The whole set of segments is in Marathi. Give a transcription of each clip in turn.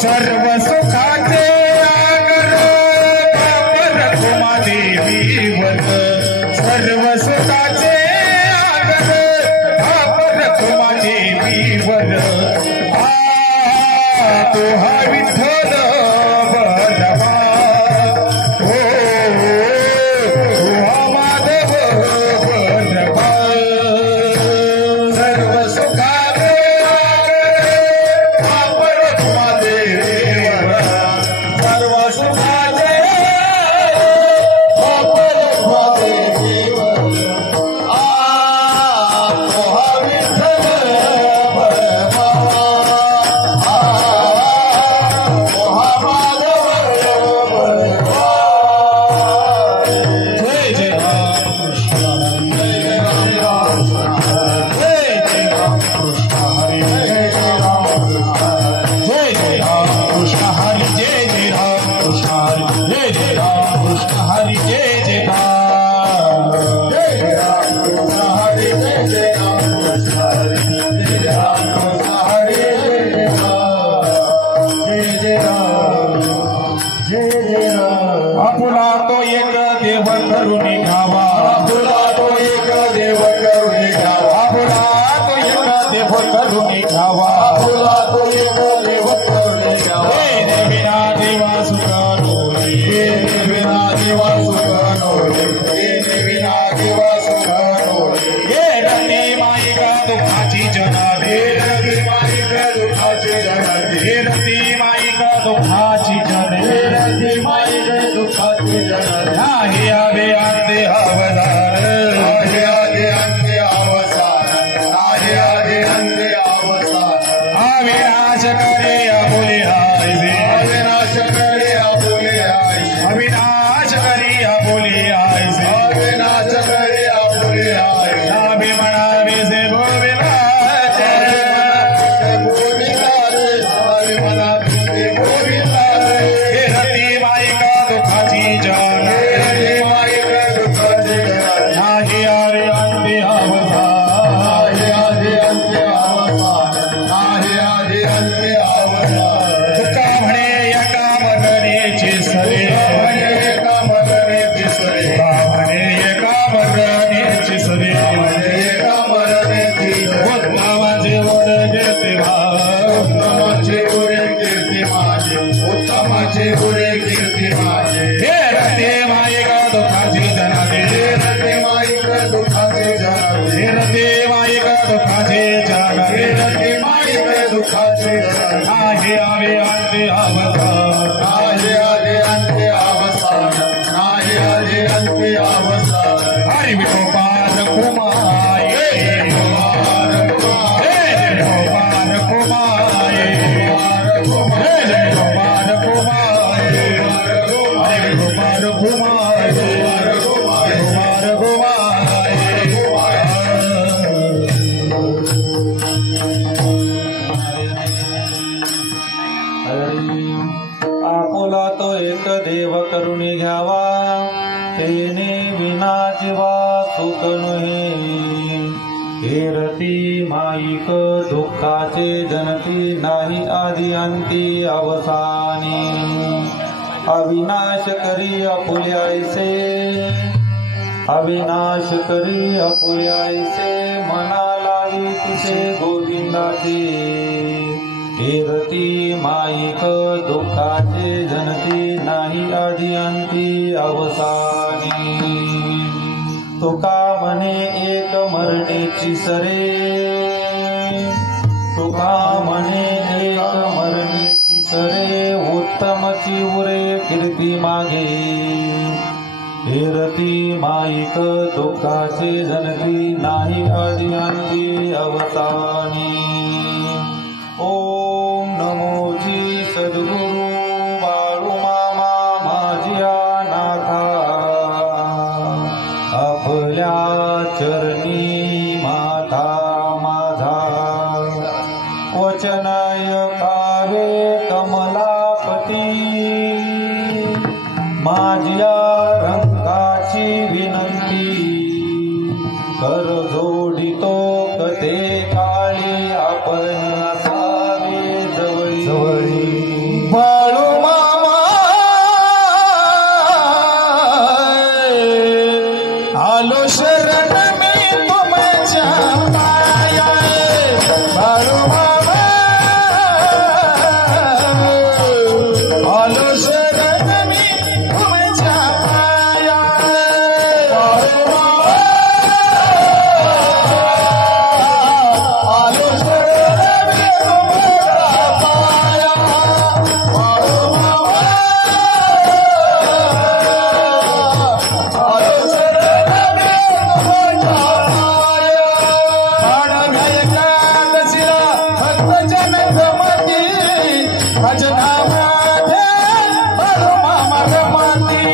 सर्व सुखाचे आगर रखुमा देवीवर सर्व सुखाचे आगर रखुमा देवीवर तो हा विठ्ठल बलवा हो तो हा माधव बलवा सर्व सुखाचे आगर रखुमा देवीवर सर्व सुखाचे आगर रखुमा देवीवर तो हा विठ्ठल बलवा आपुला तो एक देव करुणी घ्यावा आपुला तो एक देव करुणी घ्यावा आपुला तो एक देव करुणी घ्यावा आपुला तो एक देव करुणी घ्यावा हे देविना देवा सुखानो हे देविना देवा सुखानो हे देविना देवा सुखानो हे रती माईका दुःखाची जनावे हे रती माईका दुःखाची जनावे हे रती माईका दुःखाची जनावे हे रती माईका दुःखाची जनावे नाही आवे अंते अवतार नाही आवे अंते अवतार नाही आवे अंते अवतार अविनाश करे अबोले हाय अविनाश करे अबोले हाय अविनाश करे अबोले हाय अविनाश करे अबोले हाय नाभि मनावे से गोविंदा गोविंदा रे नाभि मनावे से गोविंदा रे हे रती माईका दुःखाची जाण हे रती माईका दुःखाची जाण नाही आवे अंते अवतार नाही आवे अंते अवतार नाही आवे अंते अवतार तुका म्हणे एका मरणेची सरे म्हणे एका मरणेची सरे म्हणे एका मरणेची सरे म्हणे एका मरणेची उत्तमाचे वड कीर्ती उत्तमाचे गुरे कीर्ती माझे उत्तमाचे गुरे कीर्ती माझे हे रते माईका दुःखाची जनावे हे रते माईका दुःखाची जनावे हे रते माईका दुःखाची जनावे हे रते माईका दुःखाची जनावे नाही आवे अंते अवतार नाही आवे अंते अवतार नाही आवे अंते अवतार हरि विठोबार कुमार हे विठोबार कुमार हे विठोबार कुमार हे विठोबार कुमार हरि विठोबार कुमार विठोबार कुमार आपुला तो एक देव करुणी घ्यावा तेने विना जीवा सुख नये हे रती माईक दुःखाचे जनती नाही आदि अंती अवसानी अविनाश करी आपुल्यायसे अविनाश करी आपुल्यायसे मना लावी तुझे गोविंदाचे हे रती माईक दुःखाचे जनती नाही आदि अंती अवसानी तुका म्हणे एक मरणेची सरे तुका म्हणे एक मरणेची सरे उत्तमची उरे कीर्ती मागे हे रती माईक दुःखाचे जनती नाही आदि अंती अवसानी ओम नमो जी सद्गुरु बाळू मामा माझिया नाथा आपल्या चरणी माता माझा वचनाय कावे कमलापती माझिया रंगाची विनंती कर जोडितो कथे काळी आपण असावे जवळी भजनामध्ये बाळूमामा रमती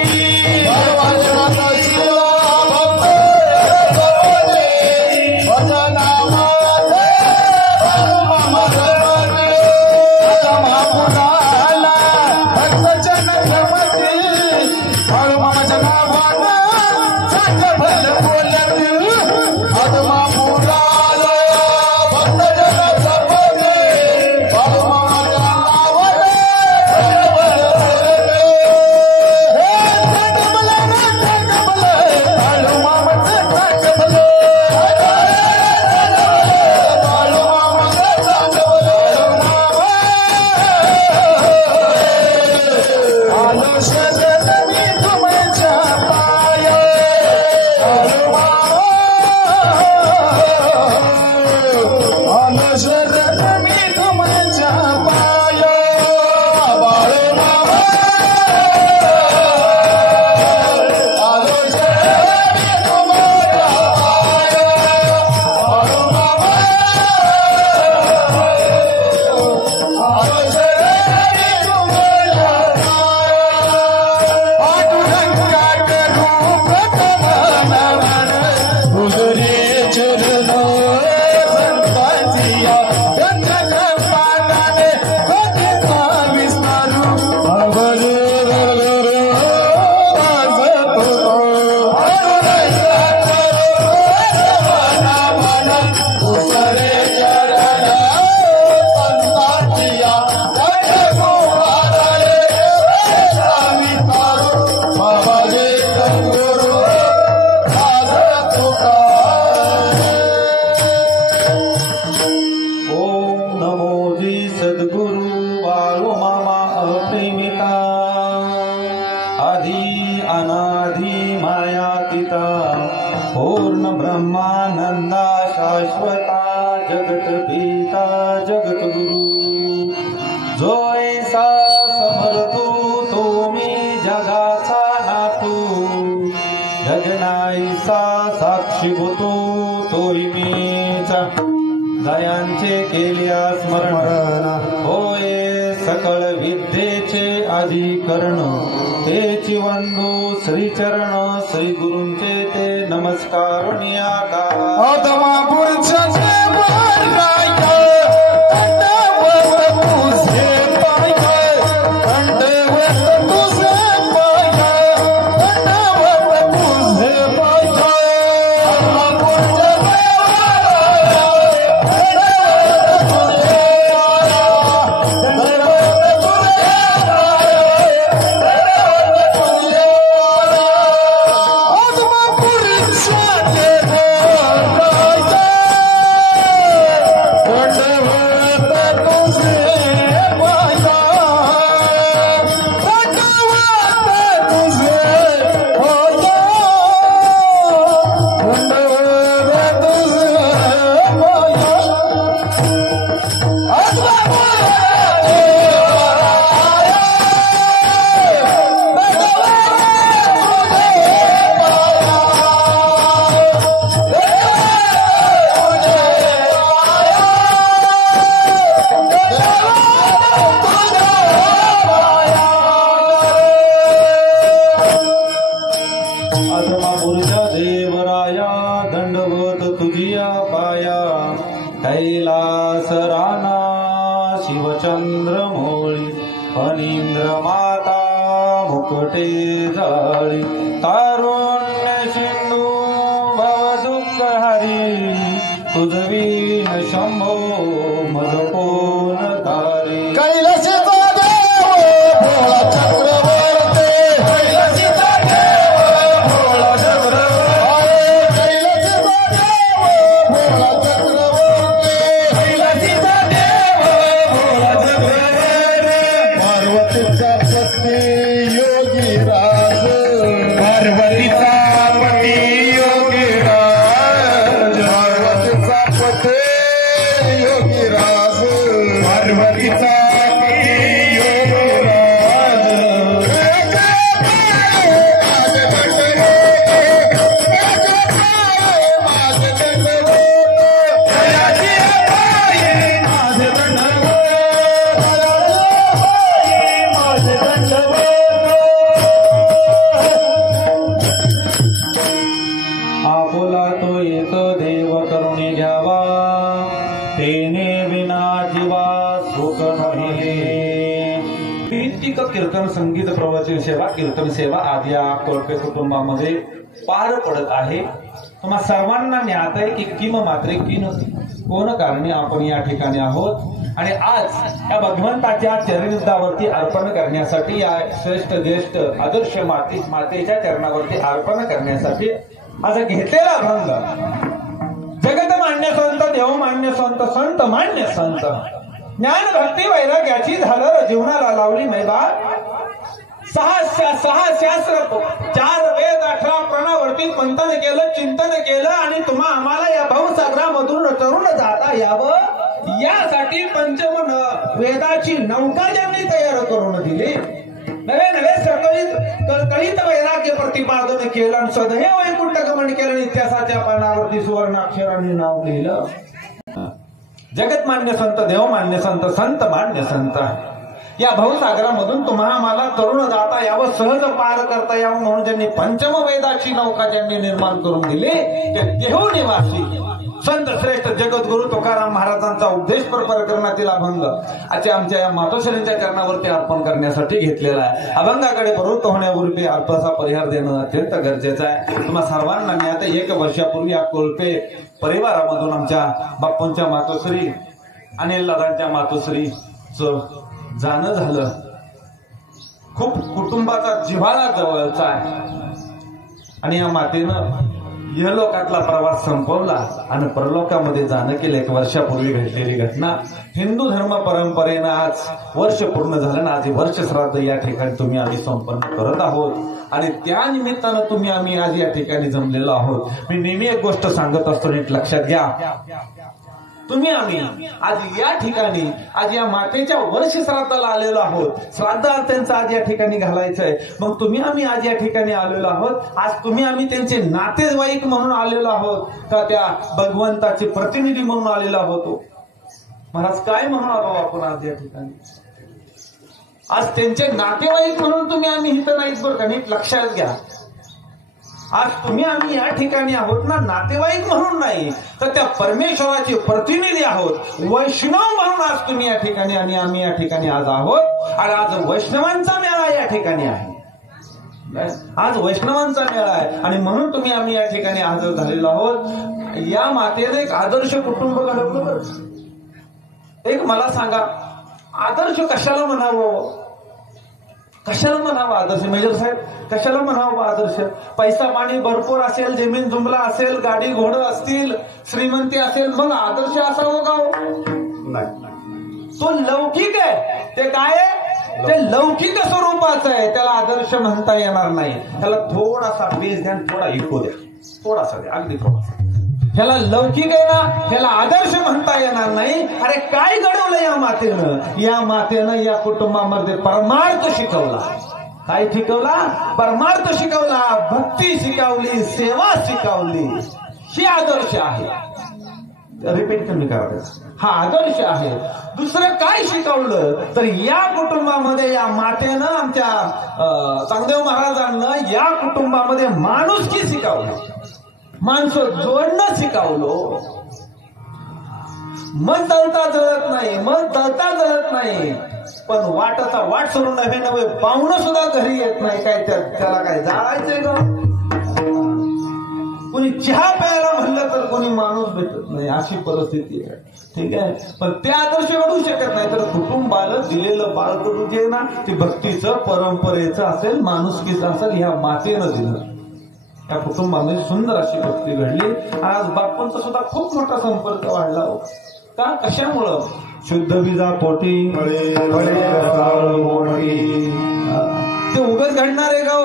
पूर्ण ब्रह्मानंदा शाश्वता जगत पिता जगत गुरु जो ऐसा समर्थो तुम्ही जगाचा नातू जगनाईसा साक्षीभूतो तोही मीचा दयांचे केल्या स्मरण होय सकळ विद्येचे अधिकरण तेची वंदो श्रीचरण श्री गुरूंचे ते नमस्कार नियाका कैलास राणा शिवचंद्र मोळी फणींद्र माता मुकुटे जाळी तारुण्य सिंधू भव दुःख हरी तुझवीन शंभो मज कोण तारी योगी राज सुख नाही. कीर्तिक कीर्तन संगीत प्रवचन सेवा कीर्तन सेवा आदी या कोळपे कुटुंबामध्ये पार पडत आहे. तुम्हा सर्वांना ज्ञात आहे की किम मात्रे किन कोण कारणे आपण या ठिकाणी आहोत आणि आज या भगवंताच्या चरणयुद्धावरती अर्पण करण्यासाठी या श्रेष्ठ ज्येष्ठ आदर्श मातेच्या चरणावरती अर्पण करण्यासाठी आज घेतलेला अभंग जगत मान्य संत देव मान्य संत संत मान्य संत ज्ञान भक्ती वैराग्याची झालं जीवनाला लावली मैबा. 6 शास्त्र 4 वेद 18 प्रणावरती मंथन केलं चिंतन केलं आणि तुम्हा आम्हाला या भवसागरामधून तरुण जाता यावं यासाठी पंचम वेदाची नौका ज्यांनी तयार करून दिली. नवे नवे कळकळीत वैराग्य प्रतिपादन केलं आणि सदैव वैकुंठ गमन केलं. इतिहासाच्या पानावरती सुवर्णाक्षरांनी नाव लिहिलं. जगतमान्य संत देवमान्य संत संत मान्य संत या भवसागरामधून तुम्हाला मला तरुण जाता यावं सहज पार करता यावं म्हणून ज्यांनी पंचम वेदाची नौका ज्यांनी निर्माण करून दिली ते देहू निवासी संत श्रेष्ठ जगद्गुरु तुकाराम महाराजांचा उपदेश प्रकरणातील अभंग आमच्या या मातोश्रींच्या चरणावरती अर्पण करण्यासाठी घेतलेला आहे. अभंगाकडे प्रवृत्त होण्यापूर्वी अल्पसा परिहार देणं अत्यंत गरजेचं आहे. तुम्हा सर्वांना मी आता 1 वर्षापूर्वी या कोळपे परिवारामधून आमच्या बाप्पूंच्या मातोश्री अनिल दादांच्या मातोश्रीचं जाणं झालं. खूप कुटुंबाचा जिव्हाळा जवळचा आहे आणि या मातेनं यलोकातला प्रवास संपवला आणि परलोकामध्ये जाणं केलं. 1 वर्षापूर्वी घडलेली घटना. हिंदू धर्म परंपरेनं आज वर्ष पूर्ण झालं ना आज वर्ष श्राद्ध या ठिकाणी तुम्ही आम्ही संपन्न करत आहोत आणि त्या निमित्तानं आम्ही आज या ठिकाणी जमलेलो आहोत. मी नेहमी एक गोष्ट सांगत असतो नीट लक्षात घ्या. तुम्ही आम्ही आज या ठिकाणी आज या मातेच्या वर्ष श्राद्धाला आलेलो आहोत. श्राद्ध त्यांचं आज या ठिकाणी घालायचंय. मग तुम्ही आम्ही आज या ठिकाणी आलेलो आहोत. आज तुम्ही आम्ही त्यांचे नातेवाईक म्हणून आलेलो आहोत का त्या भगवंताचे प्रतिनिधी म्हणून आलेलो आहोत. महाराज काय म्हणून आलो आपण आज या ठिकाणी. आज त्यांचे नातेवाईक म्हणून तुम्ही आम्ही इथं नाहीत बरं का. नीट लक्षात घ्या. आज तुम्ही आम्ही या ठिकाणी आहोत ना नातेवाईक म्हणून नाही तर त्या परमेश्वराचे प्रतिनिधी आहोत. वैष्णव म्हणून आज तुम्ही या ठिकाणी आणि आम्ही या ठिकाणी आज आहोत आणि आज वैष्णवांचा मेळा या ठिकाणी आहे. आज वैष्णवांचा मेळा आहे आणि म्हणून तुम्ही आम्ही या ठिकाणी हजर झालेलो आहोत. या मातेने एक आदर्श कुटुंब घडवलं. एक मला सांगा आदर्श कशाला म्हणावं. कशाला म्हणावं आदर्श. मेजर साहेब कशाला म्हणावं आदर्श. पैसा पाणी भरपूर असेल जमीन जुमला असेल गाडी घोडं असतील श्रीमंती असेल मग आदर्श असावं का. तो लौकिक आहे. ते काय आहे ते लौकिक स्वरूपाचं आहे. त्याला आदर्श म्हणता येणार नाही. त्याला थोडासा बेस द्या थोडा इको द्या थोडासा द्या अगदी थोडासा. ह्याला लौकिक आहे ना ह्याला आदर्श म्हणता येणार नाही. अरे काय घडवलं या मातेनं. या मातेनं या कुटुंबामध्ये परमार्थ शिकवला. काय शिकवला. परमार्थ शिकवला. भक्ती शिकवली सेवा शिकवली. ही आदर्श आहे. रिपीट कमी करा. हा आदर्श आहे. दुसरं काय शिकवलं तर या कुटुंबामध्ये या मातेनं आमच्या चांगदेव महाराजांना या कुटुंबामध्ये माणुसकी शिकवली. माणसं जोडणं शिकवलो. मन जळता जळत नाही मन जळता जळत नाही पण वाटाचा वाट सोडून नवे नवे पाहुणं सुद्धा घरी येत नाही. काय त्याला काय जाळायचंय का. कोणी चहा प्यायला म्हणलं तर कोणी माणूस भेटत नाही अशी परिस्थिती आहे. ठीक आहे पण ते आदर्श घडू शकत नाही. तर कुटुंबाला दिलेलं बाळकडू जे ना ते भक्तीचं परंपरेचं असेल माणुसकीचं असेल ह्या मातेनं दिलं. या कुटुंबामध्ये सुंदर अशी भक्ती घडली. आज बाप्पांचा सुद्धा खूप मोठा संपर्क वाढला. का कशामुळं शुद्ध बीजा पोटी ते उगच घडणार आहे गाव.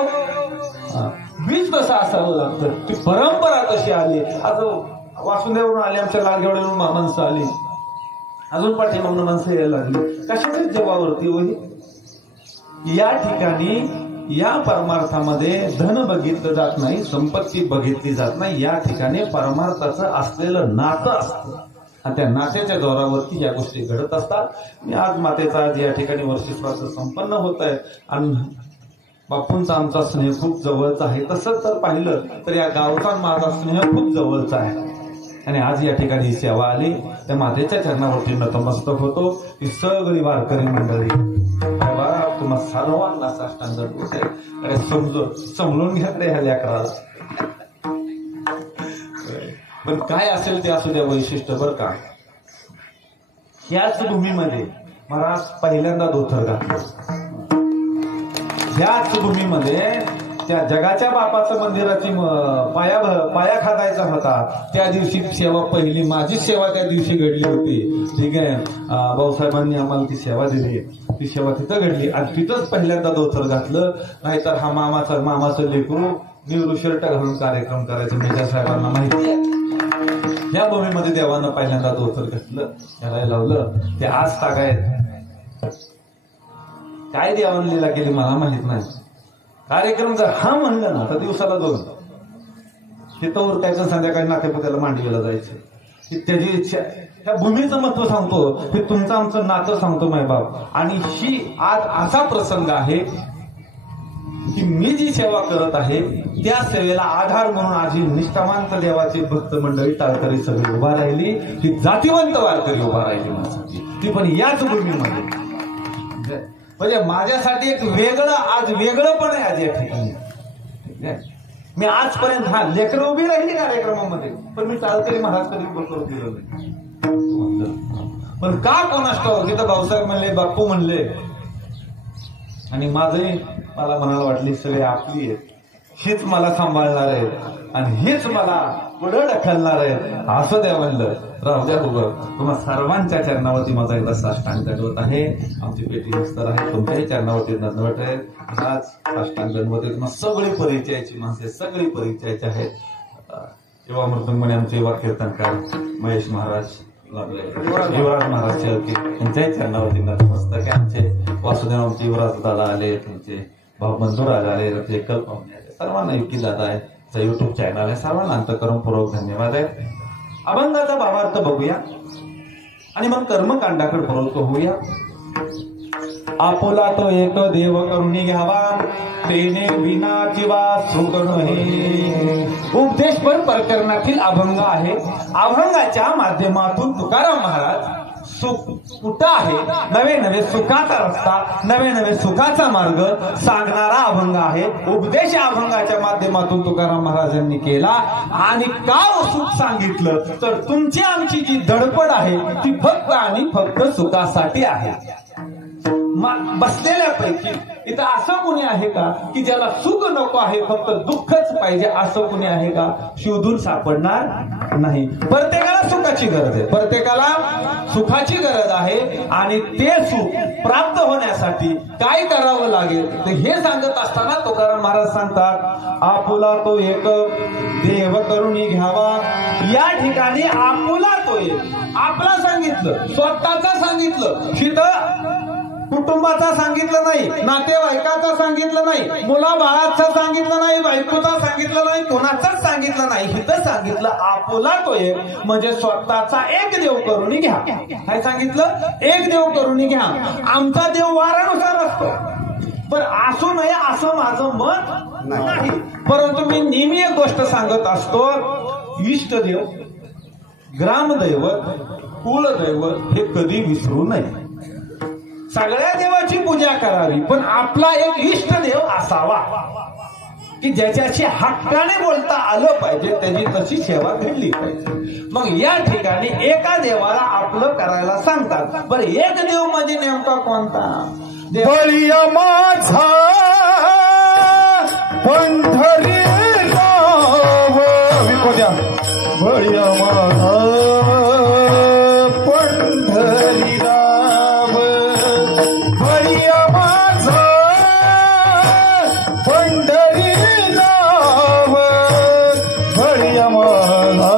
बीज कसं असावं लागतं. ती परंपरा कशी आली. आज वासुदेवरून आली आमच्या लालगेवड्यावरून माणसं आली अजून पाठीमागून माणसं यायला लागली. कशाच्या जीवावरती होई. या ठिकाणी या परमार्थामध्ये धन बघितलं जात नाही संपत्ती बघितली जात नाही. या ठिकाणी परमार्थाचं असलेलं नातं असतं आणि त्या नात्याच्या जोरावरती या गोष्टी घडत असतात. मी आज मातेचा आज या ठिकाणी वर्षश्राद्ध संपन्न होत आहे आणि बापूंचा आमचा स्नेह खूप जवळचा आहे. तसंच तर पाहिलं तर या गावचा माझा स्नेह खूप जवळचा आहे. आणि आज या ठिकाणी ही सेवा आली त्या मातेच्या चरणावरती नतमस्तक होतो. ही सगळी वारकरी मंडळी बाबा तुम्हा सर्वांना साष्टांग होते आणि समजून घ्या ह्या लेकराला. पण काय असेल ते असू द्या वैशिष्ट्य बरं का. ह्याच भूमीमध्ये महाराज पहिल्यांदा धोतर घातलं. ह्याच भूमीमध्ये त्या जगाच्या बापाचं मंदिराची पाया खादायचा होता. त्या दिवशी सेवा पहिली माझी सेवा त्या दिवशी घडली होती. ठीक आहे, भाऊसाहेबांनी आम्हाला ती सेवा दिली. ती सेवा तिथं घडली आणि तिथंच पहिल्यांदा धोतर घातलं. नाहीतर हा मामाचं लेकरू निवृ शर्ट घालून कार्यक्रम करायचं मेजर साहेबांना माहिती आहे. या भूमीमध्ये देवानं पहिल्यांदा धोतर घातलं, त्याला लावलं. ते आज तागायत काय देवानं लीला केली मला माहित नाही. कार्यक्रम जर हा म्हणलं ना तर दिवसाला 2 तिथं उरकायचं, संध्याकाळी नातेपुत्याला मांडवीला जायचं. ही त्याची इच्छा. त्या भूमीचं महत्व सांगतो, हे तुमचं आमचं नातं सांगतो मायबाप. आणि ही आज असा प्रसंग आहे की मी जी सेवा करत आहे त्या सेवेला आधार म्हणून आज ही निष्ठावंत देवाची भक्त मंडळी टाळकरी सगळी उभा राहिली. ही जातीवंत वारकरी उभा राहिली माझ्यासाठी, ती पण याच भूमीमध्ये. म्हणजे माझ्यासाठी एक वेगळं आज वेगळं पण आहे आज या ठिकाणी. मी आजपर्यंत हा लेकरं उभी राहिली कार्यक्रमामध्ये, पण मी टाळकरी महाराज कधी बरोबर दिलं नाही. पण का कोणास ठाऊक तिथं भाऊसाहेब म्हणले, बाप्पू म्हणले आणि माझे मला म्हणायला वाटली सगळे आपली आहेत, हीच मला सांभाळणार आहेत आणि हीच मला पुढे ढकलणार आहेत. असं द्या म्हणलं. राहू द्या उभं. तुम्हा सर्वांच्या चरणावरती माझा एकदा साष्टांग दंडवत आहे. आमची पेटी नसतर आहे, तुमच्याही चरणावरती दंडवत आहे. आज साष्टांग दंडवत आहे. तुम्हाला सगळी परिचयाची माणसे सगळी परिचयाची आहेत. युवा मृदुंगमणे आमचे युवा कीर्तनकार महेश महाराज युवराज महाराज त्यांच्याही चरणावरती नतमस्तक आहे. आमचे वासुदेव आमचे युवराज दादा आले, त्यांचे भाऊ मंजूराज आले, ते कल्पवणे आले, सर्वांना युकी दादा आहे, युट्यूब चॅनल आहे, सर्वांना अंतःकरणपूर्वक धन्यवाद आहे. अभंगाचा भावार्थ बघूया आणि मग कर्मकांडाकडे प्रवृत्त होऊया. आपुला तो एक देव करुणी घ्यावा, तेने विना जीवा सुख नये. उपदेशपर प्रकरणातील अभंग आहे. अभंगाच्या माध्यमातून तुकाराम महाराज सुख कुठं आहे, नवे नवे सुखाचा रस्ता, नवे नवे सुखाचा मार्ग सांगणारा अभंग आहे. उपदेश अभंगाच्या माध्यमातून तुकाराम महाराजांनी केला. आणि का सुख सांगितलं तर तुमची आमची जी धडपड आहे ती फक्त आणि फक्त सुखासाठी आहे. बसलेल्यापैकी इथं असं कुणी आहे का की ज्याला सुख नको आहे, फक्त दुःखच पाहिजे असं कुणी आहे का? शोधून सापडणार नाही. प्रत्येकाला सुखाची गरज आहे, प्रत्येकाला सुखाची गरज आहे. आणि ते सुख प्राप्त होण्यासाठी काय करावं लागेल ते हे सांगत असताना तुकाराम महाराज सांगतात, आपुला तो एक देव करुणी घ्यावा. या ठिकाणी आपुला तो एक आपला सांगितलं, स्वतःचा सांगितलं, शीत कुटुंबाचा सांगितलं नाही, नातेवाईकाचा सांगितलं नाही, मुलाबाळाचं सांगितलं नाही, बायकोचा सांगितलं नाही, कोणाचाच सांगितलं नाही. हिथं सांगितलं आपुला तो एक, म्हणजे स्वतःचा एक देव करून घ्या. काय सांगितलं? एक देव करून घ्या. आमचा देव वारानुसार असतो, पण असू नये असं माझं मत नाही. परंतु मी नेहमी एक गोष्ट सांगत असतो, इष्टदेव, ग्रामदैवत, कुलदैवत हे कधी विसरू नये. सगळ्या देवाची पूजा करावी, पण आपला एक इष्ट देव असावा की ज्याच्याशी हक्काने बोलता आलं पाहिजे, त्याची तशी सेवा घडली पाहिजे. मग या ठिकाणी एका देवाला आपलं करायला सांगतात. बरं, एक देव म्हणजे नेमका कोणता? बळीया माझा पंढरी राव, बळीया माझा पंढरी राव, बळीया माझा पंढरी राव, बळीया माझा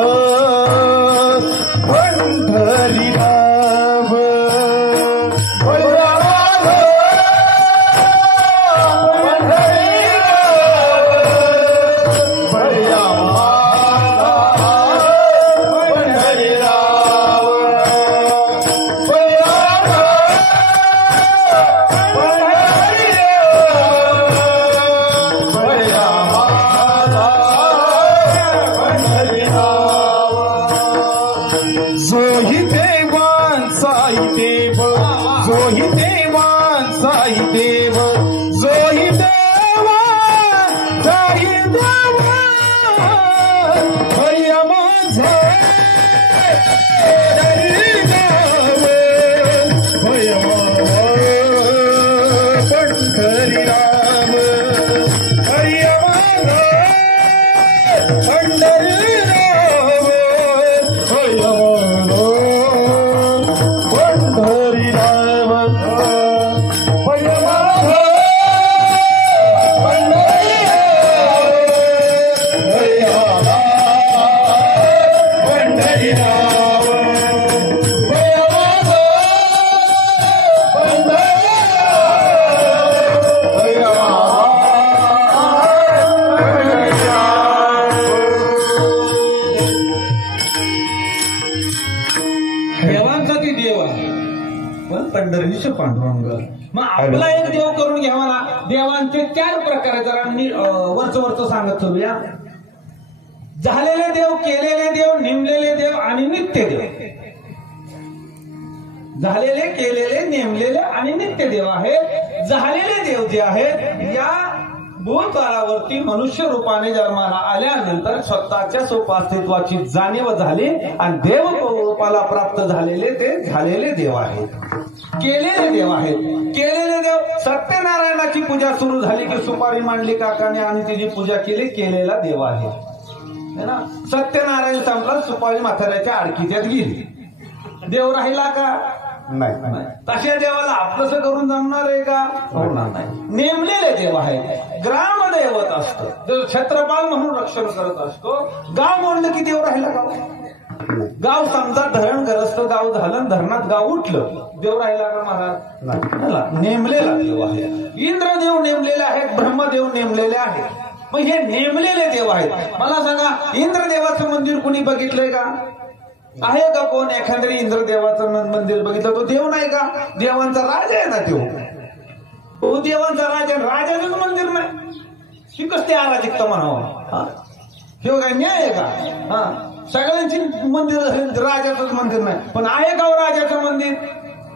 पंढरी राव, बळीया माझा जोही देवांचाही देव, जोही देवांचाही देव, भैया माझा पंढरीराम, भैया पंढरीराम, भैया माझा पंढरीराम, भैया पंढरीराम, भैया माझा देवांचा ते देव आहे पण पंढरीश पांडुरंग. मग आपला एक देव करून घ्यावा ना. देवांचे 4 प्रकार आहे. जरा वरच सांगत ठेवूया. झालेले देव, केलेले देव, नेमलेले देव आणि नित्य देव. झालेले, केलेले, नेमलेले आणि नित्य देव आहेत. झालेले देव जे आहेत या भूतलावरती मनुष्य रूपाने जन्माला आल्यानंतर स्वतःच्या स्वअस्तित्वाची जाणीव झाली आणि देव रूपाला प्राप्त झालेले ते झालेले देव आहेत. केलेले देव आहेत. केलेले देव, सत्यनारायणाची पूजा सुरू झाली की सुपारी मांडली काकाने आणि तिची पूजा केली, केलेला देव आहे ना. सत्यनारायण संपला, सुपारी म्हाताऱ्याच्या आडकीत्यात गेली, देव राहिला का? नाही. तशा देवाला आपलंस करून जमणार आहे का? होणार नाही. नेमलेले देव आहे. ग्रामदैवत असतं, छत्रपाल म्हणून रक्षण करत असतो. गाव म्हणलं की देव राहिला का? गाव समजा धरण करत, गाव झालं, धरणात गाव उठलं, देव राहिला का महाराज? नेमलेला देव आहे. इंद्रदेव नेमलेले आहेत, ब्रह्मदेव नेमलेले आहेत. मग हे नेमलेले देव आहेत. मला सांगा, इंद्रदेवाचं मंदिर कुणी बघितलंय का? आहे का कोण एखाद्या इंद्रदेवाचं मंदिर बघितलं? तो देव नाही का? देवांचा राजा आहे ना तो देवांचा राजा. राजाचं मंदिर नाही, ही कसते अराजकता म्हणावं? हे काय न्याय आहे का? सगळ्यांची मंदिर राजाचंच मंदिर नाही, पण आहे का राजाचं मंदिर?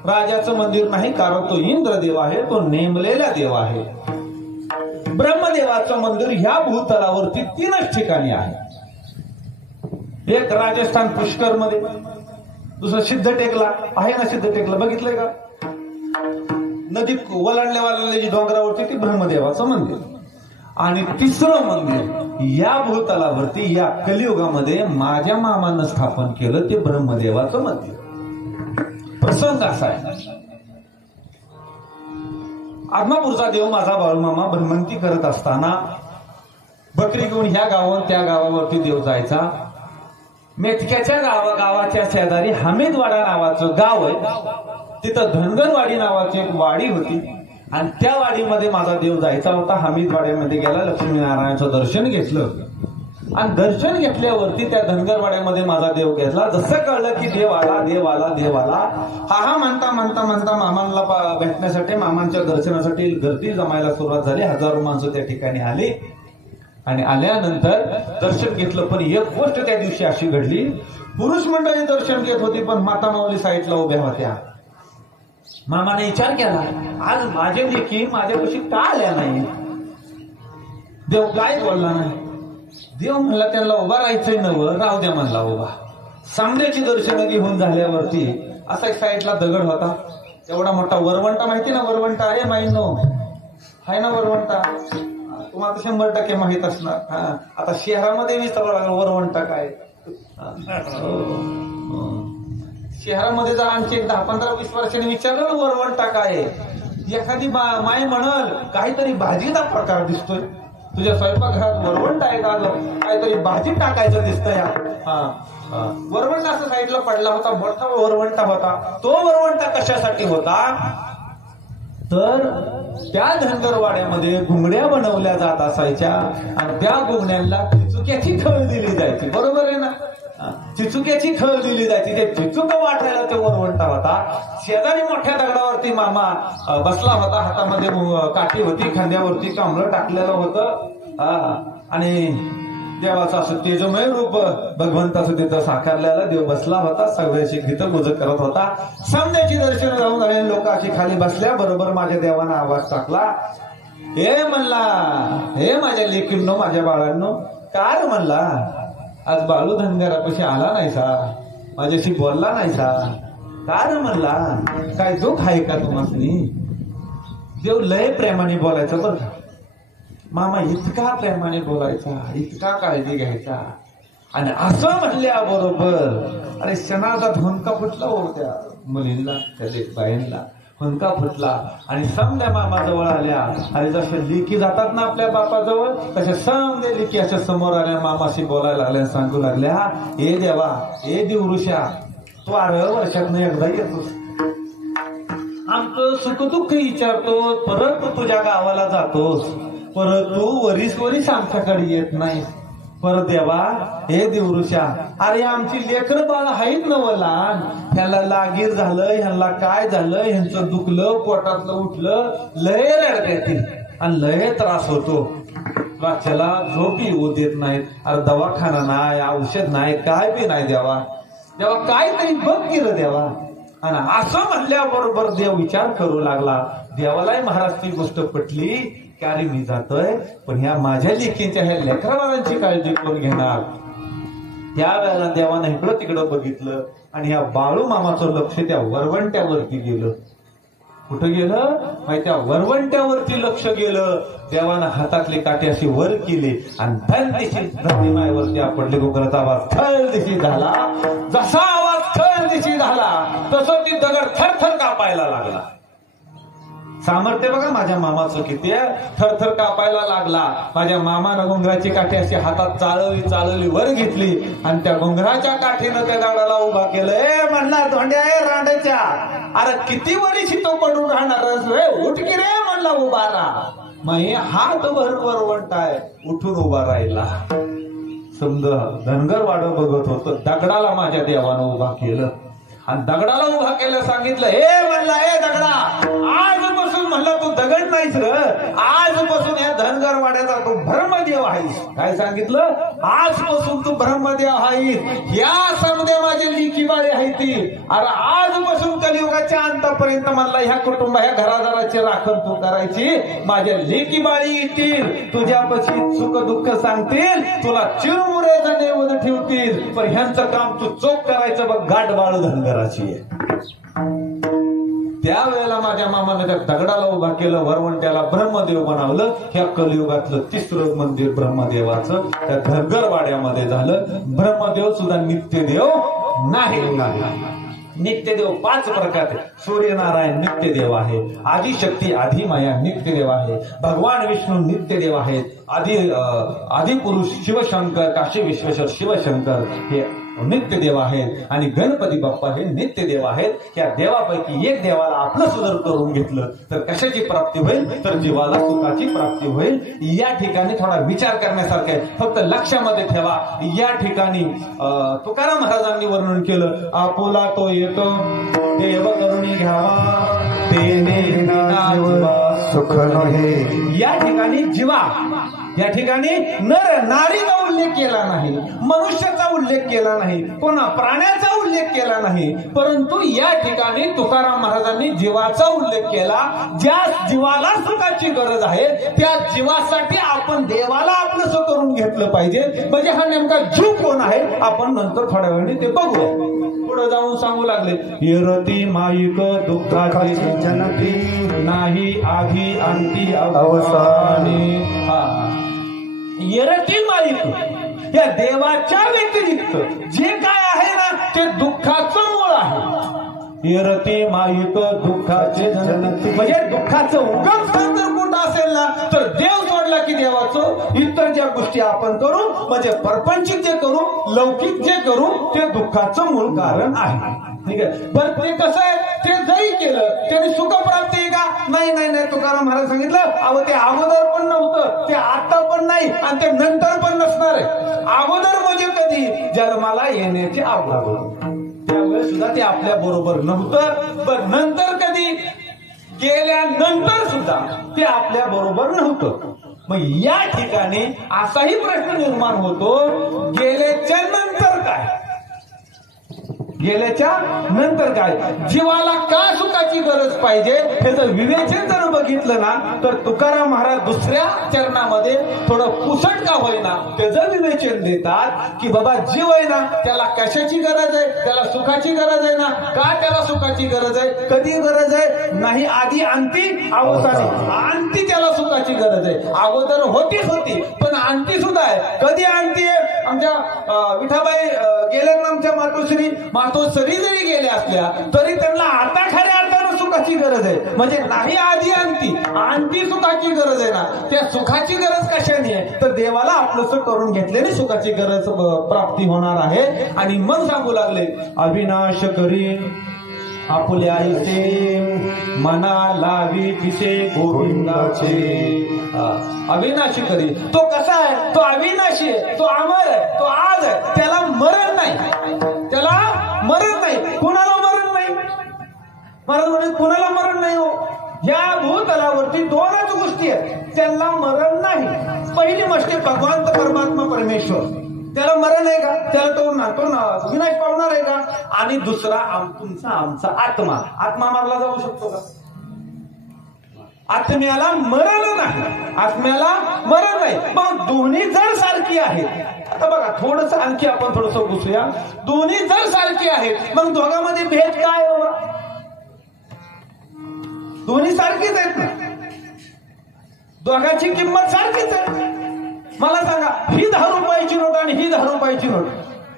राजाचं मंदिर नाही, कारण तो इंद्रदेव आहे, तो नेमलेला देव आहे. ब्रह्मदेवाचं मंदिर ह्या भूतलावरती 3च ठिकाणी आहे. एक राजस्थान पुष्कर मध्ये, दुसरं सिद्धटेकला आहे ना. सिद्धटेकला बघितलंय का? नदी वलांडल्या डोंगरावरती ते ब्रह्मदेवाचं मंदिर. आणि 3रं मंदिर या भूतलावरती या कलियुगामध्ये माझ्या मामानं स्थापन केलं, ते ब्रह्मदेवाचं मंदिर. प्रसंग असा आहे, आदमापूरचा देव माझा बाळूमामा भ्रमंती करत असताना बकरी घेऊन ह्या गावावर त्या गावावरती देव जायचा. मेथक्याच्या गावाच्या शेजारी हमीदवाडा नावाचं गाव आहे. तिथं धनगरवाडी नावाची एक वाडी होती आणि त्या वाडीमध्ये माझा देव जायचा होता. हमीदवाड्यामध्ये गेला, लक्ष्मीनारायणाचं दर्शन घेतलं आणि दर्शन घेतल्यावरती त्या धनगरवाड्यामध्ये माझा देव घेतला. जसं कळलं की देव आला, देव आला, देव आला, हा म्हणता म्हणता म्हणता मामांना भेटण्यासाठी, मामांच्या दर्शनासाठी गर्दी जमायला सुरुवात झाली. हजारो माणसं त्या ठिकाणी आली आणि आल्यानंतर दर्शन घेतलं. पण एक गोष्ट त्या दिवशी अशी घडली, पुरुष मंडळी दर्शन घेत होती पण माता माऊली साईडला उभ्या होत्या. मामाने विचार केला, आज माझे देखील माझ्यापाशी का आल्या नाही? देव काय बोलला नाही. देव म्हणला त्यांना उभा राहायचंय नवं, राहू द्या म्हणला उभा. सामन्याची दर्शनं घेऊन झाल्यावरती असा एक साईडला दगड होता, एवढा मोठा वरवंटा. माहिती ना वरवंटा? आहे माहिती नो? आहे ना वरवंटा? तुम्हाला 100% माहित असणार. आता शहरामध्ये विचारावं लागलं वरवंटा काय. शहरामध्ये जर आणखी 10, 15, 20 वर्षांनी विचारलं ना वरवंटा काय, एखादी माय म्हणल काहीतरी भाजीचा प्रकार दिसतोय तुझ्या स्वयंपाकघरात, वरवंटा आहे का? काहीतरी भाजी टाकायचं दिसतंय. वरवंटा असं साईडला पडला होता, मोठा वरवंटा होता. तो वरवंटा कशासाठी होता तर त्या धनगरवाड्यामध्ये घुंगड्या बनवल्या जात असायच्या आणि त्या घुंगड्यांना चिचुक्याची खळ दिली जायची. बरोबर आहे ना? चिचुक्याची खळ दिली जायची. ते चिचुक वाटायला ते वरवंटा होता. शेजारी मोठ्या दगडावरती मामा बसला होता, हातामध्ये काठी होती, खांद्यावरती कांबळं टाकलेलं होतं आणि देवाचं असं तेजमय रूप भगवंताचं तिथं साकारलेला देव बसला होता. सगळ्याची तिथं पूजा करत होता. समजायची दर्शन जाऊन झाले. लोक अशी खाली बसल्या बरोबर माझ्या देवानं आवाज टाकला. हे म्हणला, हे माझ्या लेकींनो, माझ्या बाळांनो, काय म्हणला आज बाळू धनगरापाशी आला नाही सा, माझ्याशी बोलला नाही सा, काय म्हणला, काय दुःख आहे का तुम्हाला? देव लय प्रेमाने बोलायचं बरं का. मामा इतका प्रेमाने बोलायचा, इतका काळजी घ्यायचा. आणि असं म्हणल्याबरोबर अरे क्षणाचा धोनका फुटला हो त्या मुलींना, त्या बाईंना हुंका फुटला. आणि समद्या मामाजवळ आल्या. आणि जसं लेकी जातात ना आपल्या बापाजवळ, तशा समद्या लेकी अशा समोर आल्या, मामाशी बोलायला लागल्या, सांगू लागल्या, ए देवा, ए दिवृषा, तू 12 वर्षातनं एकदा येतोस, आमचं सुखदुःख विचारतोस, परत तू तुझ्या गावाला जातोस, परत तू वरीस आमच्याकडे येत नाही. परत देवा, हे दिवृषा, अरे आमची लेकरं बाळ आहेत ना लहान, ह्याला लागीर झालं, ह्यांना काय झालं, ह्यांचं दुखलं, पोटातलं उठलं, लय रडते आणि लय त्रास होतो. वाच्याला झोप येऊ देत नाहीत. अरे दवाखाना नाही, औषध नाही, काय बी नाही. देवा देवा काहीतरी बघ केलं देवा. आणि असं म्हणल्याबरोबर देव विचार करू लागला. देवालाही महाराज ती गोष्ट पटली की अरे मी जातोय, पण ह्या माझ्या लेकींच्या ह्या लेकराबाळांची काळजी कोण घेणार. त्यावेळेला देवानं इकडं तिकडं बघितलं आणि ह्या बाळू मामाचं लक्ष त्या वरवंट्यावरती गेलं. कुठं गेलं माहिती? त्या वरवंट्यावरती लक्ष गेलं. देवानं हातातली काठी अशी वर केली आणि धन दिशी धरणीमायवरती आपडले गोकरत आवाज थळ दिशी झाला. जसा आवाज थळ दिशी झाला तसं ती दगड थरथर कापायला लागला. सामर्थ्य बघा माझ्या मामाचं किती आहे. थरथर कापायला लागला. माझ्या मामानं घोंगराची काठी अशी हातात चालवली वर घेतली आणि त्या घोंगराच्या काठीनं त्या गाडाला उभा केलं. ए म्हणला धोंड्या रांडाच्या, अरे किती वरीशी तो पडून राहणारच रे, उठ की रे म्हणला, उभा राहा. मग हे हात भर वरवंटाय उठून उभा राहिला. समजा धनगर वाडं बघत होतं. दगडाला माझ्या देवानं उभा केलं आणि दगडाला उभा केलं. सांगितलं, हे म्हणला, हे दगडा, आजपासून म्हणलं तू दगड नाहीस र, आजपासून या धनगर वाड्याचा तू ब्रह्मदेव आहेस. काय सांगितलं? आजपासून तू ब्रह्मदेव आहेस. या समदे माझी लेकी बाळी आहे ती. अरे आजपासून कलियुगाच्या अंतापर्यंत मला ह्या कुटुंब, ह्या घरादाराची राखण तू करायची. माझ्या लेकी बाळी येतील, तुझ्यापाशी सुख दुःख सांगतील, तुला चिरमुरेचं नैवेद्य ठेवतील, पण ह्यांचं काम तू चोख करायचं बघ. गाठ बाळू धनगराची आहे. त्यावेळेला माझ्या मामानं त्या दगडाला उभा केलं, वरवंट्याला ब्रह्मदेव बनवलं. ह्या कलियुगातलं तिसरं मंदिर ब्रह्मदेवाचं त्या धनगरवाड्यामध्ये झालं. ब्रह्मदेव सुद्धा नित्यदेव नाही. नित्यदेव 5 प्रकारचे. सूर्यनारायण नित्यदेव आहे, आदिशक्ती आदिमाया नित्यदेव आहे, भगवान विष्णू नित्यदेव आहेत, आदिपुरुष शिवशंकर, काशी विश्वेश्वर शिवशंकर हे नित्यदेव आहेत आणि गणपती बाप्पा हे नित्यदेव आहेत. या देवापैकी एक देवाला आपलं सुधार करून घेतलं तर कशाची प्राप्ती होईल? तर जीवाला सुखाची प्राप्ती होईल. या ठिकाणी थोडा विचार करण्यासारखं आहे. फक्त लक्षामध्ये ठेवा, या ठिकाणी तुकाराम महाराजांनी वर्णन केलं, आपुला तो येतो देव करुणी घ्यावा तेने सुख नव्हे. या ठिकाणी जीवा, या ठिकाणी नर नारीचा उल्लेख केला नाही, मनुष्याचा उल्लेख केला नाही, कोणा प्राण्याचा उल्लेख केला नाही, परंतु या ठिकाणी तुकाराम महाराजांनी जीवाचा उल्लेख केला. ज्या जीवाला सुखाची गरज आहे त्या जीवासाठी आपण देवाला आपलंसं करून घेतलं पाहिजे. म्हणजे हा नेमका जीव कोण आहे आपण नंतर थोड्या वेळाने ते बघूया. पुढे जाऊन सांगू लागले, येरती माईक दुःखाची जनती नाही आधी अंती अवसानी. येरती माईक या देवाच्या व्यतिरिक्त जे काय आहे ना ते दुःखाचं मूळ आहे. येरती माईक दुःखाचे जनती, म्हणजे दुःखाचं उगमस्थान जर कुठं असेल ना तर देव सोडला की देवाचं इतर ज्या गोष्टी आपण करू, म्हणजे परपंचिक जे करू, लौकिक जे करू, ते दुःखाचं मूळ कारण आहे. ठीक आहे. पण ते कसं आहे, ते जरी केलं त्याने सुखप्राप्ती आहे का? नाही नाही नाही. तुकाराम महाराज सांगितलं, अहो ते अगोदर पण नव्हतं, ते आता पण नाही आणि ते नंतर पण नसणार आहे. अगोदर म्हणजे कधी? जन्माला येण्याची अगोदर, त्यामुळे सुद्धा ते आपल्या बरोबर नव्हतं. पण नंतर कधी? गेल्यानंतर सुद्धा ते आपल्या बरोबर नव्हतं. मग या ठिकाणी असाही प्रश्न निर्माण होतो, गेल्याच्या नंतर काय? गेल्याच्या नंतर काय? जीवाला का सुखाची गरज पाहिजे हे जर विवेचन जर बघितलं ना, तर तुकाराम महाराज दुसऱ्या चरणामध्ये थोडं पुसट का होईना त्याचं विवेचन देतात की बाबा जीव आहे ना, त्याला कशाची गरज आहे? त्याला सुखाची गरज आहे ना. का त्याला सुखाची गरज आहे? कधी गरज आहे? नाही आधी अंती अवसानी. अंती त्याला सुखाची गरज आहे. अगोदर होती पण अंती सुद्धा आहे. कधी अंती आहे? आमच्या विठाबाई गेल्या ना, आमच्या मातोश्री जरी गेल्या असल्या तरी त्यांना आता खऱ्या अर्थानं सुखाची गरज आहे. म्हणजे नाही आधी अंती सुखाची गरज आहे ना. त्या सुखाची गरज कशाने आहे? तर देवाला आपलंसं करून घेतल्याने सुखाची गरज प्राप्ती होणार आहे. आणि मग सांगू लागले, अविनाश करी आपुल्या आईचे मना लावी तिसे गोविंदाचे. अविनाशी करी तो कसा आहे? तो अविनाशी आहे, तो अमर आहे, तो आज आहे. त्याला मरण नाही, त्याला मरण नाही. कुणाला मरण नाही? महाराज म्हणे कुणाला मरण नाही हो. या भूतलावरती दोनच गोष्टी आहेत, त्यांना मरण नाही. पहिली गोष्ट भगवान परमात्मा परमेश्वर, त्याला मरण आहे का? त्याला तो विनाश पावणार आहे का? आणि दुसरा आमचा आत्मा मारला जाऊ शकतो का? आत्म्याला मरण नाही, आत्म्याला मरण नाही. मग दोन्ही जर सारखी आहेत, आता बघा थोडस आणखी आपण थोडस घुसूया. दोन्ही जर सारखी आहेत, मग दोघांमध्ये भेद काय हो? दोन्ही सारखीच आहेत ना, दोघांची किंमत सारखीच आहे. मला सांगा, ही 10 रुपयाची नोट आणि ही 10 रुपयाची नोट,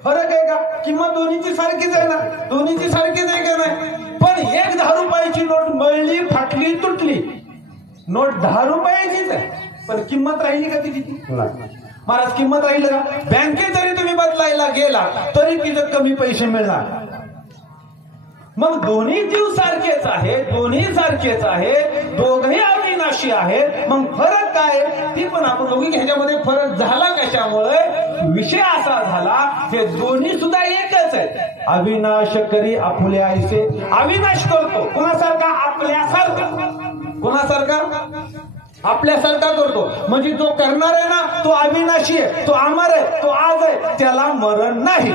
फरक आहे का? किंमत दोन्हीची सारखीच आहे ना, दोन्हीची सारखीच आहे का नाही? पण एक 10 रुपयाची नोट मळली, फाटली, तुटली. नोट 10 रुपयाचीच आहे, पण किंमत राहिली का तिची? महाराज किंमत राहील का? बँकेत जरी तुम्ही बदलायला गेला तरी तिथं कमी पैसे मिळणार. मग दोन्ही जीव सारखेच आहे, दोन्ही सारखेच आहे, दोघही अविनाशी आहेत. मग फरक काय? ती पण आपण दोघी ह्याच्यामध्ये फरक झाला कशामुळे? विषय असा झाला, हे दोन्ही सुद्धा एकच आहेत. अविनाश करी आपुल्या आईसे. अविनाश करतो कोणासारखा? आपल्यासारखा. कोणासारखा? आपल्यासारखा करतो. म्हणजे जो करणार आहे ना, तो अविनाशी आहे, तो अमर आहे, तो आज आहे, त्याला मरण नाही.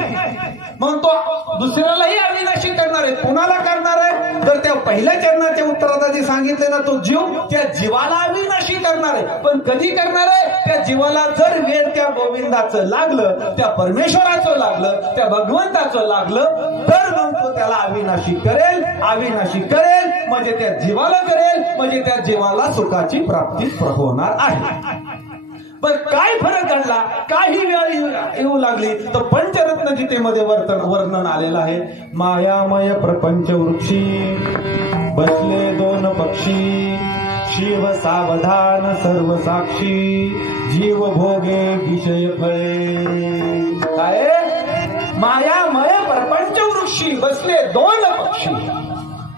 मग तो दुसऱ्यालाही अविनाशी करणार आहे. कुणाला करणार आहे? तर त्या पहिल्या चरणाच्या उत्तरात आधी सांगितले ना, तो जीव त्या जीवाला अविनाशी करणार आहे. पण कधी करणार आहे? त्या जीवाला जर वेळ त्या गोविंदाचं लागलं, त्या परमेश्वराचं लागलं, त्या भगवंताचं लागलं, तर मग तो त्याला अविनाशी करेल. अविनाशी करेल म्हणजे त्या जीवाला करेल, म्हणजे त्या जीवाला सुखाची प्राप्ती होणार आहे. पण काय फरक घडला? काही वेळ येऊ लागली तर पंचरत्न गीतेमध्ये वर्णन आलेलं आहे. मायामय प्रपंच वृक्षी बसले 2 पक्षी, शिव सावधान सर्व साक्षी, जीव भोगे विषय फळे. काय? मायामय प्रपंच वृक्षी बसले 2 पक्षी.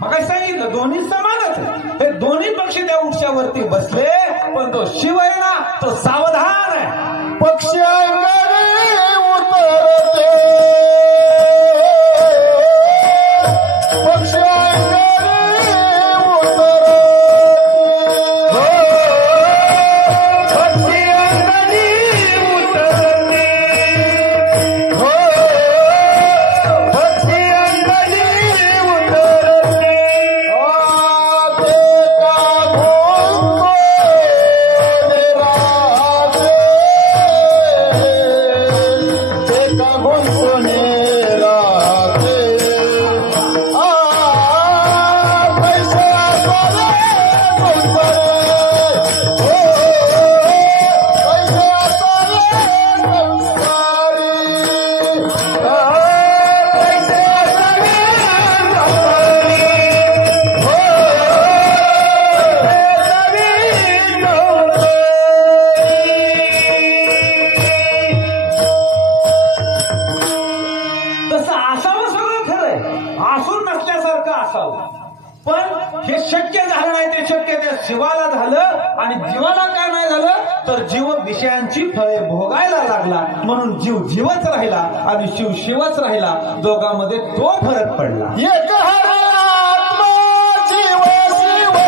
मग काय सांगितलं? दोन्ही समानच आहे. हे दोन्ही पक्षी त्या वृक्षावरती बसले, पण तो शिव आहे ना, तो सावधान आहे. पक्षी पण हे शक्य झालं नाही. ते शक्य त्या शिवाला झालं आणि जीवाला काय नाही झालं? तर जीव विषयांची फळे भोगायला लागला, म्हणून जीव जीवच राहिला आणि शिव शिवच राहिला. दोघांमध्ये तो फरक पडला. एक आत्मा जीव शिव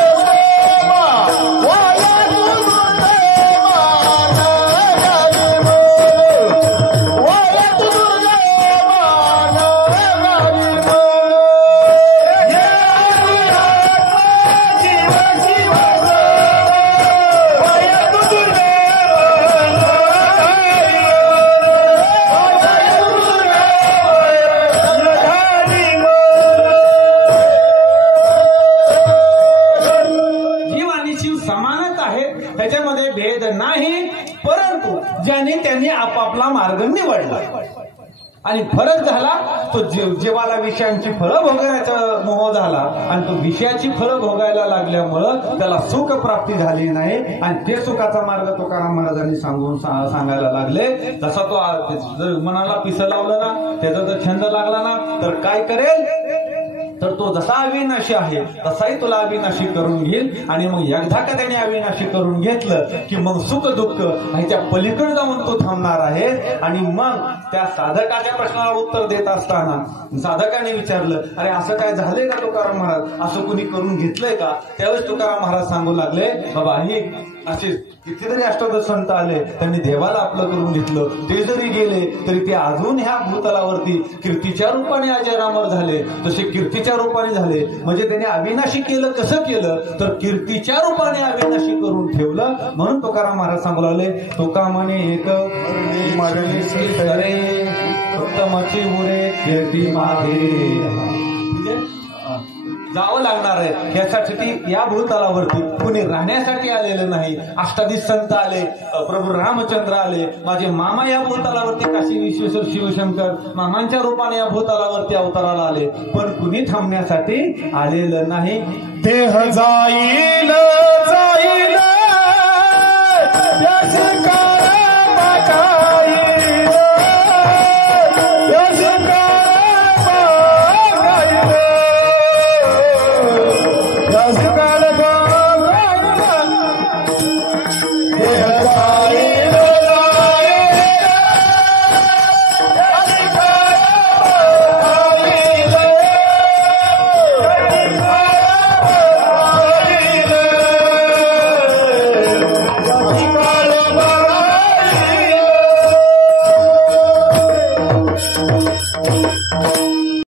विषयाने त्यांनी आपापला मार्ग निवडला आणि फरक झाला तो जीवाला विषयांची फळं भोगण्याचा मोह झाला आणि तो विषयाची फळं भोगायला लागल्यामुळं त्याला सुख प्राप्ती झाली नाही आणि ते सुखाचा मार्ग तुकाराम महाराजांनी सांगायला लागले. जसा तो मनाला पिसं लावलं ना, त्याचा जर छंद लागला ना, तर काय करेल, तर तो जसा अविनाशी आहे तसाही तुला अविनाशी करून घेईल आणि मग एकदा का त्याने अविनाशी करून घेतलं की मग सुख दुःख ह्याच्या पलीकडे जाऊन तो थांबणार आहे. आणि मग त्या साधकाच्या प्रश्नाला उत्तर देत असताना साधकाने विचारलं, अरे असं काय झालंय का तुकाराम महाराज, असं कुणी करून घेतलंय का? त्यावेळेस तुकाराम महाराज सांगू लागले, बाबा हे असे कितीतरी अष्टादश संत आले, त्यांनी देवाला आपलं करून घेतलं, ते जरी गेले तरी ते अजून ह्या भूतलावरती कीर्तीच्या रूपाने अजरामर झाले. तसे कीर्तीच्या रूपाने झाले म्हणजे त्याने अविनाशी केलं. कसं केलं, तर कीर्तीच्या रूपाने अविनाशी करून ठेवलं. म्हणून तुकाराम महाराज सांगू लागले, तुका म्हणे एक उत्तमची उरे कीर्ती मागे. जावं लागणार आहे यासाठी या भूतलावरती कुणी राहण्यासाठी आलेलं नाही. अष्टादश संत आले, प्रभू रामचंद्र आले, माझे मामा या भूतलावरती काशी विश्वेश्वर शिवशंकर मामांच्या रूपाने या भूतलावरती अवताराला आले, पण कुणी थांबण्यासाठी आलेलं नाही. देह जाईल